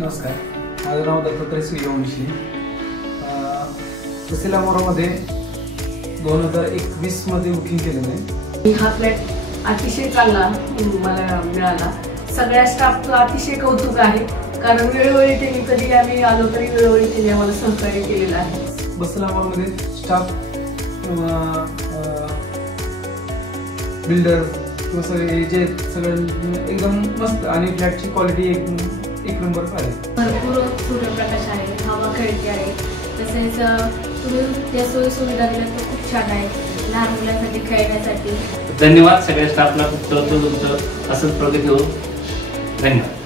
नमस्कार, माझं नाव दत्तात्रय सूर्यवंशी. वसिलामोरामध्ये 2021 मध्ये बुकिंग केलेलं आहे. हा फ्लॅट अतिशय चांगला मला मिळाला. सगळ्या स्टाफचं अतिशय कौतुक आहे, कारण वेळोवेळी त्यांनी कधी आम्ही आलो तरी वेळोवेळी त्यांनी आम्हाला सहकार्य केलेलं आहे. वसिलामोरामध्ये स्टाफ बिल्डर किंवा सगळे जे सगळं एकदम मस्त आणि फ्लॅटची क्वालिटी एक नंबर आहे. भरपूर सूर्यप्रकाश आहे, हवा खेळते आहे. तसेच तुम्ही या सोयी सुविधा दिल्या तर खूप छान आहे लहान मुलांसाठी खेळण्यासाठी. धन्यवाद. सगळ्या स्टाफला खूप तुमचं असंच प्रगती हो. धन्यवाद.